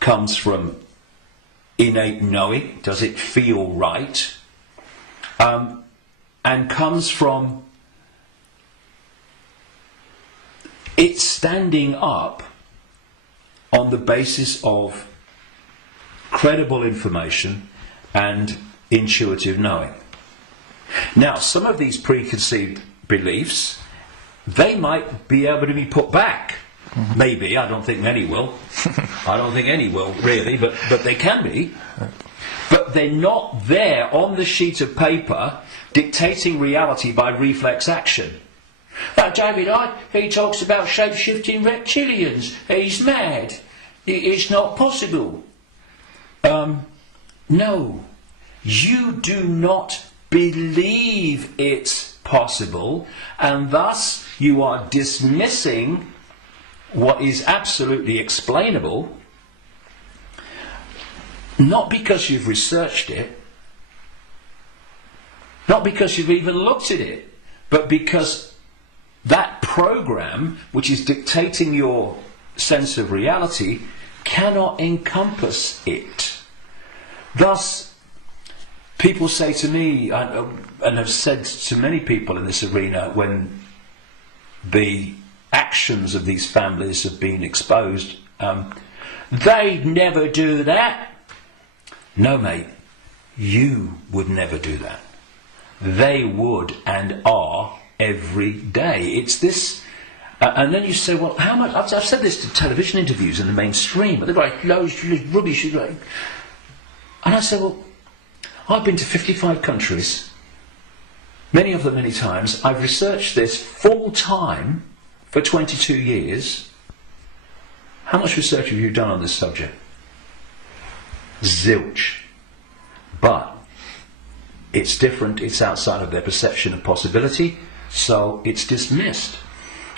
comes from innate knowing, does it feel right, and comes from it standing up on the basis of credible information and intuitive knowing. Now, some of these preconceived beliefs, they might be able to be put back. Maybe, I don't think many will. I don't think any will, really, but they can be. But they're not there on the sheet of paper dictating reality by reflex action. Like David Icke, he talks about shape-shifting reptilians. He's mad. It's not possible. No. You do not believe it's possible, and thus you are dismissing what is absolutely explainable, not because you've researched it, not because you've even looked at it, but because that program, which is dictating your sense of reality, cannot encompass it. Thus, people say to me, and have said to many people in this arena, when the actions of these families have been exposed, they'd never do that. No, mate, you would never do that. They would and are every day. It's this, and then you say, well, how much? I've said this to television interviews in the mainstream, but they're like, loads of rubbish. And I say, well, I've been to 55 countries, many of them many times. I've researched this full time for 22 years. How much research have you done on this subject? Zilch. But it's different, it's outside of their perception of possibility, so it's dismissed.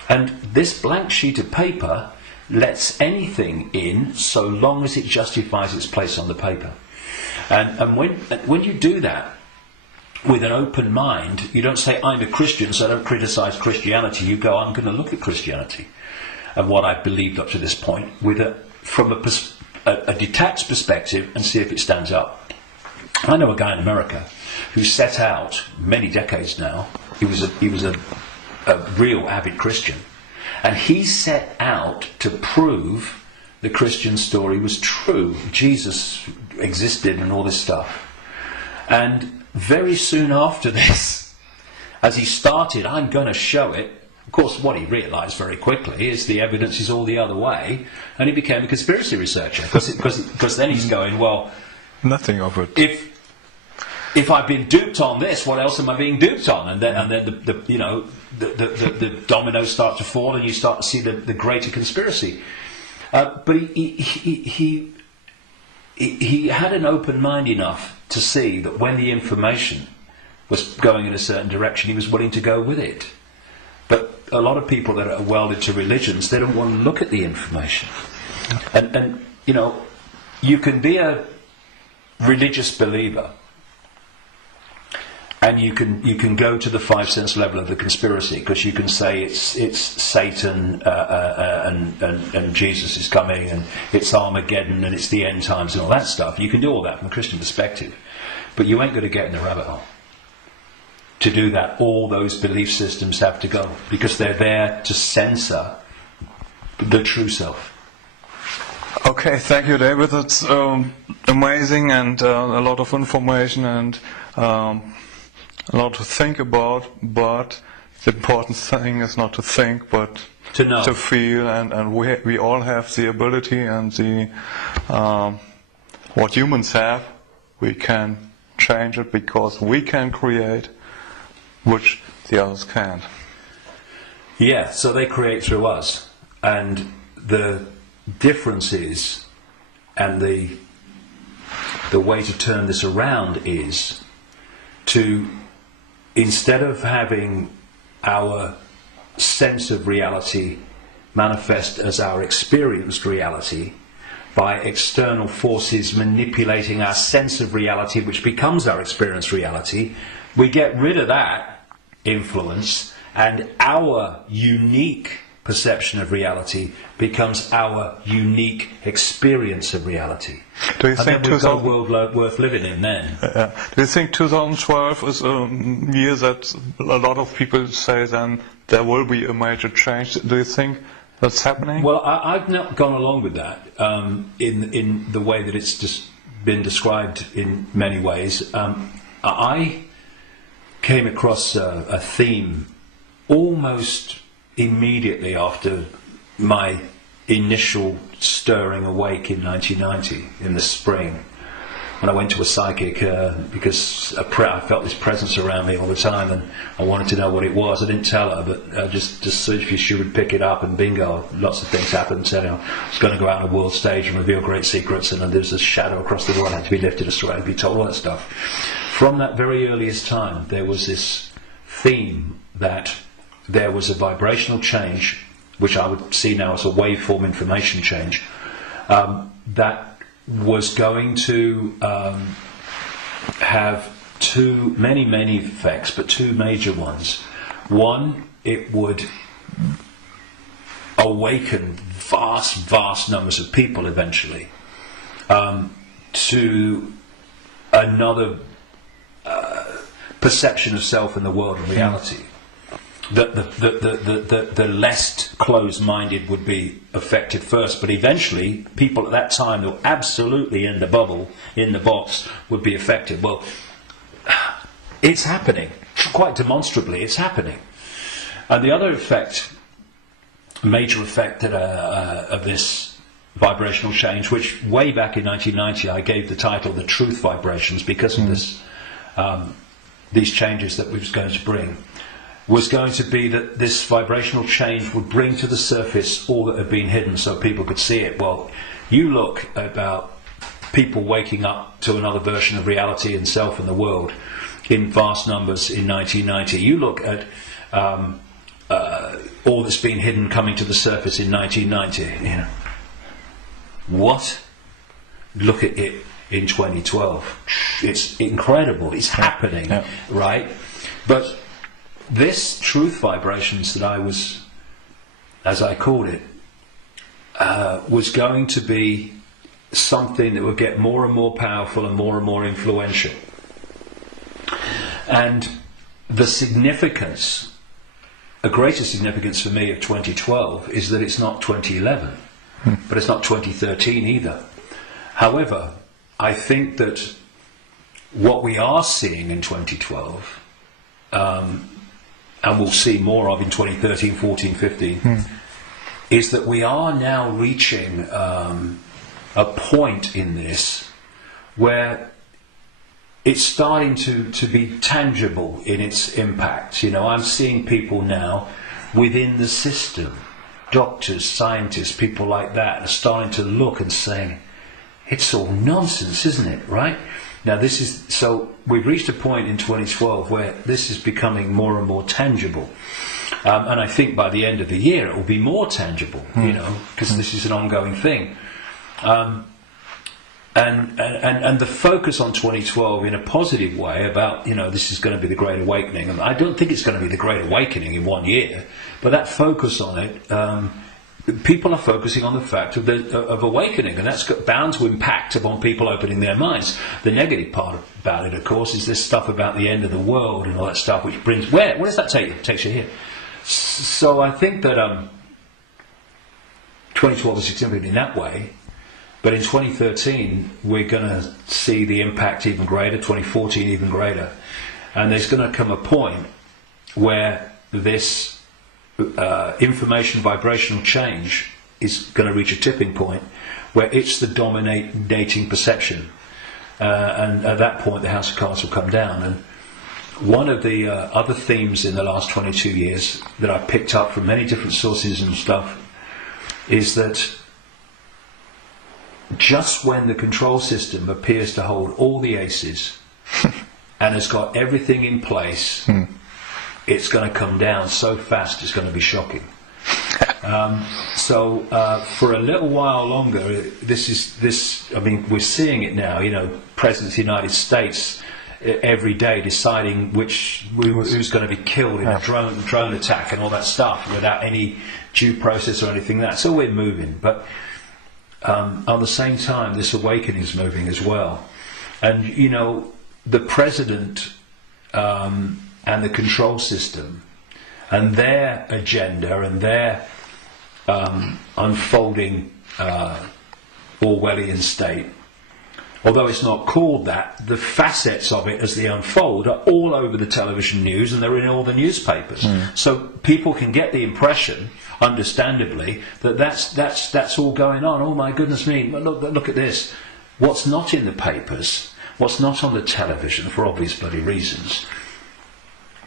And this blank sheet of paper lets anything in so long as it justifies its place on the paper. And when you do that with an open mind, you don't say, I'm a Christian, so I don't criticise Christianity. You go, I'm going to look at Christianity and what I've believed up to this point from a detached perspective and see if it stands up. I know a guy in America who set out many decades now. He was a real avid Christian, and he set out to prove the Christian story was true. Jesus existed and all this stuff. And very soon after this, as he started, I'm going to show it. Of course, what he realised very quickly is the evidence is all the other way, and he became a conspiracy researcher because then he's going, well, nothing of it. If I've been duped on this, what else am I being duped on? And then the dominoes start to fall, and you start to see the greater conspiracy. But he had an open mind enough to see that when the information was going in a certain direction, he was willing to go with it. But a lot of people that are welded to religions, they don't want to look at the information. And you can be a religious believer, and you can go to the 5 sense level of the conspiracy, because you can say it's Satan and Jesus is coming, and it's Armageddon, and it's the end times and all that stuff. You can do all that from a Christian perspective, but you ain't going to get in the rabbit hole. To do that, all those belief systems have to go, because they're there to censor the true self. Okay, thank you, David. That's amazing, and a lot of information, and a lot to think about. But the important thing is not to think, but to know, to feel. And we all have the ability and the what humans have. We can change it because we can create, which the others can't. Yeah, so they create through us, and the difference is, and the way to turn this around is to, instead of having our sense of reality manifest as our experienced reality by external forces manipulating our sense of reality, which becomes our experienced reality, we get rid of that influence, and our unique perception of reality becomes our unique experience of reality. Do you And think then we've got a world worth living in then. Do you think 2012 is a year that a lot of people say then there will be a major change? Do you think that's happening? Well, I've not gone along with that in the way that it's just been described in many ways. I came across a theme almost immediately after my initial stirring awake in 1990 in the spring, when I went to a psychic because I felt this presence around me all the time, and I wanted to know what it was. I didn't tell her, but just she would pick it up, and bingo, lots of things happened. Said, I was going to go out on a world stage and reveal great secrets, and there was a shadow across the world, had to be lifted astray, be told all that stuff. From that very earliest time, there was this theme that there was a vibrational change, which I would see now as a waveform information change, that was going to have many effects, but two major ones. One, it would awaken vast numbers of people eventually to another perception of self in the world and reality. The less closed-minded would be affected first, but eventually people at that time that were absolutely in the bubble, in the box, would be affected. Well, it's happening, quite demonstrably, it's happening. And the other effect, major effect of this vibrational change, which way back in 1990 I gave the title The Truth Vibrations because of this, these changes that we was going to bring, was going to be that this vibrational change would bring to the surface all that had been hidden so people could see it. Well, you look about people waking up to another version of reality and self and the world in vast numbers in 1990. You look at all that's been hidden coming to the surface in 1990. You know, what? Look at it in 2012. It's incredible. It's happening, right? But this truth vibrations that I was, as I called it, was going to be something that would get more and more powerful and more influential. And the significance, a greater significance for me of 2012 is that it's not 2011, but it's not 2013 either. However, I think that what we are seeing in 2012, and we'll see more of in 2013, 14, 15, is that we are now reaching a point in this where it's starting to be tangible in its impact. You know, I'm seeing people now within the system, doctors, scientists, people like that, are starting to look and saying, it's all nonsense, isn't it, right? Now this is, so we've reached a point in 2012 where this is becoming more and more tangible. And I think by the end of the year it will be more tangible, you know, because this is an ongoing thing. And the focus on 2012 in a positive way about, you know, this is going to be the Great Awakening. And I don't think it's going to be the Great Awakening in 1 year, but that focus on it, people are focusing on the fact of awakening, and that's bound to impact upon people opening their minds. The negative part about it, of course, is this stuff about the end of the world and all that stuff, which brings... Where does that take you? It takes you here. So I think that 2012 is significant in that way, but in 2013 we're going to see the impact even greater, 2014 even greater, and there's going to come a point where this information vibrational change is going to reach a tipping point where it's the dominating perception, and at that point the house of cards will come down. And one of the other themes in the last 22 years that I picked up from many different sources and stuff is that just when the control system appears to hold all the aces and has got everything in place, it's going to come down so fast it's going to be shocking. So for a little while longer, I mean, we're seeing it now, you know, President of the United States every day deciding who's going to be killed in a drone attack and all that stuff without any due process or anything like that. So we're moving, but at the same time, this awakening is moving as well. And you know, the president and the control system and their agenda and their unfolding Orwellian state, although it's not called that, the facets of it as they unfold are all over the television news and they're in all the newspapers. So people can get the impression, understandably, that that's all going on. Oh my goodness me, look at this. What's not in the papers, what's not on the television, for obvious bloody reasons,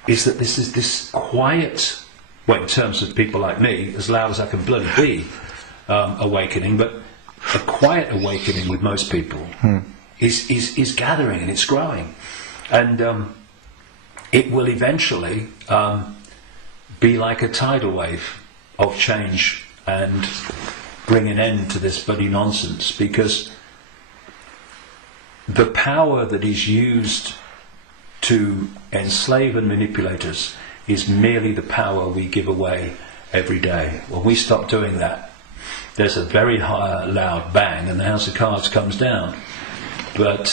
is that this is this quiet, well, in terms of people like me, as loud as I can bloody be, awakening, but a quiet awakening with most people is gathering and it's growing, and it will eventually be like a tidal wave of change and bring an end to this bloody nonsense, because the power that is used to enslave and manipulate us is merely the power we give away every day. When we stop doing that, there's a very loud bang and the house of cards comes down. But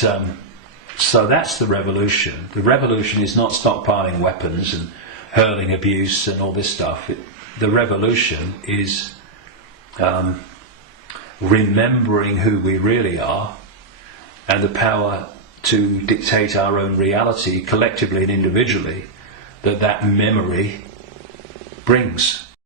so that's the revolution. The revolution is not stockpiling weapons and hurling abuse and all this stuff. The revolution is remembering who we really are and the power to dictate our own reality collectively and individually that memory brings.